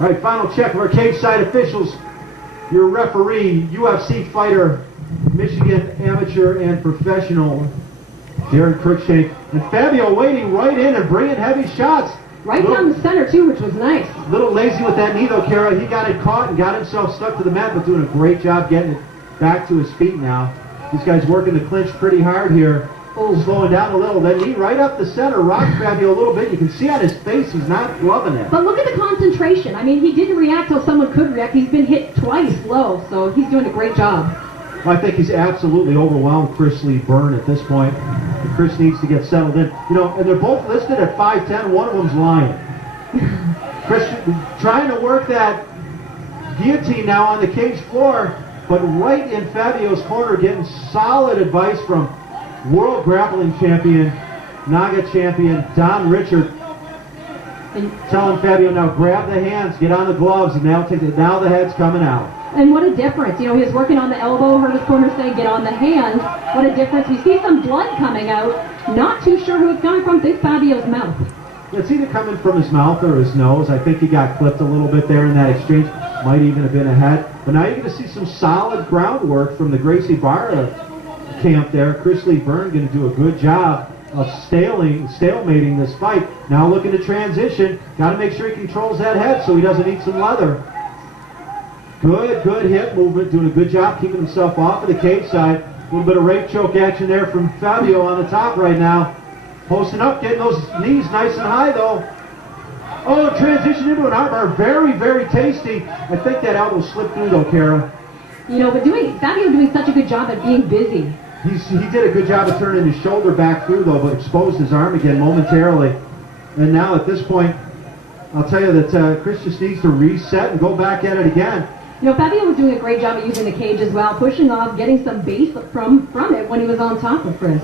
All right, final check of our cage side officials. Your referee, UFC fighter, Michigan amateur and professional, Darren Cruikshank. And Fabio waiting right in and bringing heavy shots. Right down the center, too, which was nice. A little lazy with that knee, though, Kara. He got it caught and got himself stuck to the mat, but doing a great job getting it back to his feet now. These guys working the clinch pretty hard here. Slowing down a little. That knee right up the center rocks Fabio a little bit. You can see on his face he's not loving it. But look at the concentration. I mean, he didn't react how someone could react. He's been hit twice low, so he's doing a great job. Well, I think he's absolutely overwhelmed Chris Lee Byrne at this point. And Chris needs to get settled in. You know, and they're both listed at 5'10". One of them's lying. Chris trying to work that guillotine now on the cage floor, but right in Fabio's corner getting solid advice from World Grappling Champion, Naga Champion, Don Richard, telling Fabio, now grab the hands, get on the gloves, and now the head's coming out. And what a difference. You know, he was working on the elbow, heard his corner say, get on the hand. What a difference. We see some blood coming out. Not too sure who it's coming from. Think Fabio's mouth. It's either coming from his mouth or his nose. I think he got clipped a little bit there in that exchange. Might even have been a head. But now you're going to see some solid groundwork from the Gracie Barra camp there. Chris Lee Byrne going to do a good job of stalemating this fight. Now looking to transition. Got to make sure he controls that head so he doesn't eat some leather. Good hip movement. Doing a good job keeping himself off of the cage side. A little bit of rape choke action there from Fabio on the top right now. Posting up, getting those knees nice and high though. Oh, transition into an armbar. Very, very tasty. I think that elbow slipped through though, Kara. You know, but Fabio doing such a good job at being busy. He did a good job of turning his shoulder back through though, but exposed his arm again momentarily. And now at this point, I'll tell you that Chris just needs to reset and go back at it again. You know, Fabio was doing a great job at using the cage as well, pushing off, getting some base from it when he was on top of Chris.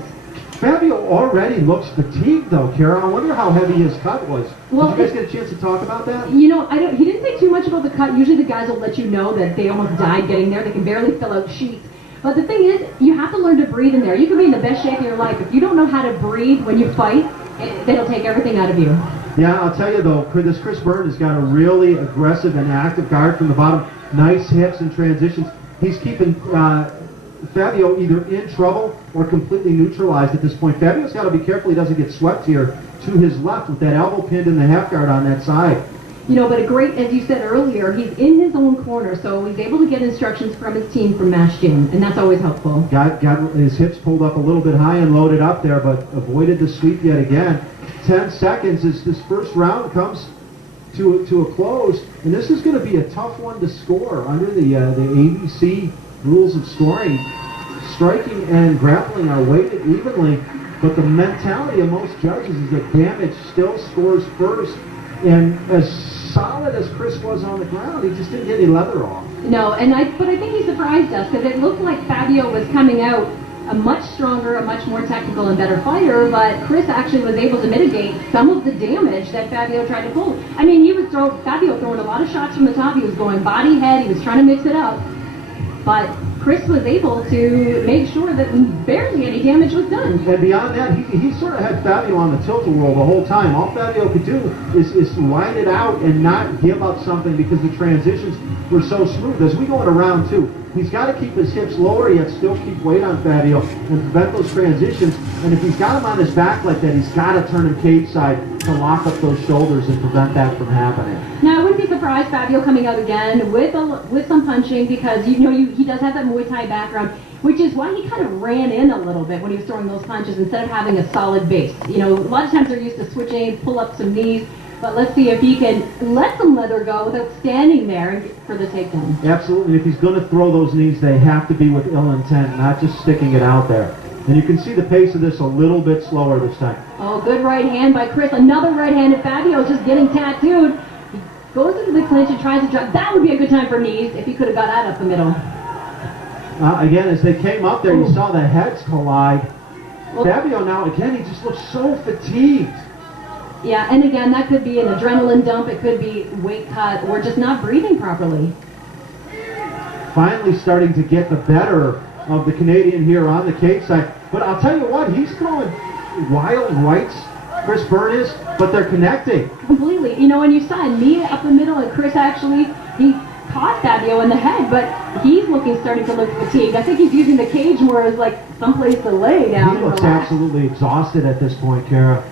Fabio already looks fatigued though, Kara. I wonder how heavy his cut was. Well, did you guys get a chance to talk about that? You know, he didn't say too much about the cut. Usually the guys will let you know that they almost died getting there. They can barely fill out sheets. But the thing is, you have to learn to breathe in there. You can be in the best shape of your life. If you don't know how to breathe when you fight, it'll take everything out of you. Yeah, I'll tell you though, this Chris Byrne has got a really aggressive and active guard from the bottom. Nice hips and transitions. He's keeping Fabio either in trouble or completely neutralized at this point. Fabio's got to be careful he doesn't get swept here to his left with that elbow pinned in the half guard on that side. You know, but a great, as you said earlier, he's in his own corner, so he's able to get instructions from his team from Mash Gym, and that's always helpful. Got his hips pulled up a little bit high and loaded up there, but avoided the sweep yet again. 10 seconds as this first round comes to a close, and this is going to be a tough one to score under the ABC rules of scoring. Striking and grappling are weighted evenly, but the mentality of most judges is that damage still scores first. And as solid as Chris was on the ground, he just didn't get any leather off. No, but I think he surprised us because it looked like Fabio was coming out a much stronger, a much more technical and better fighter, but Chris actually was able to mitigate some of the damage that Fabio tried to pull. I mean, Fabio throwing a lot of shots from the top. He was going body, head, he was trying to mix it up. But Chris was able to make sure that barely any damage was done. And beyond that, he sort of had Fabio on the tilt-a-whirl the whole time. All Fabio could do is ride it out and not give up something because the transitions were so smooth. As we go into round two, he's got to keep his hips lower yet still keep weight on Fabio and prevent those transitions. And if he's got him on his back like that, he's got to turn him cage side to lock up those shoulders and prevent that from happening. Now, I wouldn't be surprised Fabio coming out again with some punching because he does have that Muay Thai background, which is why he kind of ran in a little bit when he was throwing those punches instead of having a solid base. You know, a lot of times they're used to switching, pull up some knees, but let's see if he can let some leather go without standing there for the takedown. Absolutely. If he's going to throw those knees, they have to be with ill intent, not just sticking it out there. And you can see the pace of this a little bit slower this time. Oh, good right hand by Chris. Another right hand, and Fabio's just getting tattooed. He goes into the clinch and tries to drop. That would be a good time for knees if he could have got that up the middle. Again, as they came up there, you saw the heads collide. Well, Fabio now, again, he just looks so fatigued. Yeah, and again, that could be an adrenaline dump. It could be weight cut or just not breathing properly. Finally starting to get the better of the Canadian here on the cage side. But I'll tell you what, he's throwing wild rights Chris Byrne is, but they're connecting. Completely. You know, and you saw Nia up the middle, and Chris actually, he caught Fabio in the head, but he's starting to look fatigued. I think he's using the cage more as like someplace to lay down. He and looks relax. absolutely exhausted at this point, Kara.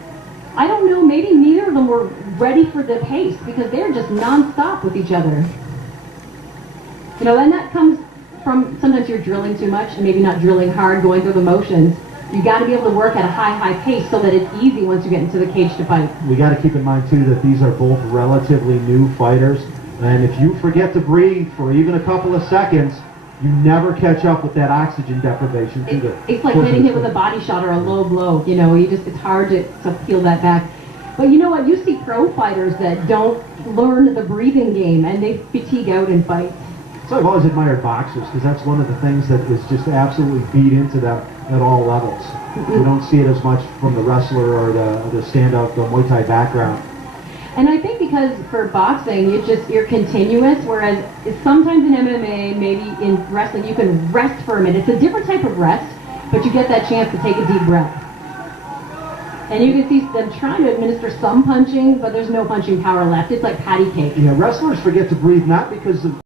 I don't know, maybe neither of them were ready for the pace because they're just non-stop with each other. You know, and that comes from sometimes you're drilling too much and maybe not drilling hard, going through the motions. You got to be able to work at a high pace so that it's easy once you get into the cage to fight. We got to keep in mind too that these are both relatively new fighters, and if you forget to breathe for even a couple of seconds, you never catch up with that oxygen deprivation. It's like hitting him with a body shot or a low blow. You know, it's hard to peel that back. But you know what? You see pro fighters that don't learn the breathing game and they fatigue out in fights. So I've always admired boxers because that's one of the things that is just absolutely beat into them at all levels. You don't see it as much from the wrestler or the stand-up, the Muay Thai background. And I think because for boxing, you're continuous, whereas sometimes in MMA, maybe in wrestling, you can rest for a minute. It's a different type of rest, but you get that chance to take a deep breath. And you can see them trying to administer some punching, but there's no punching power left. It's like patty cake. Yeah, wrestlers forget to breathe not because of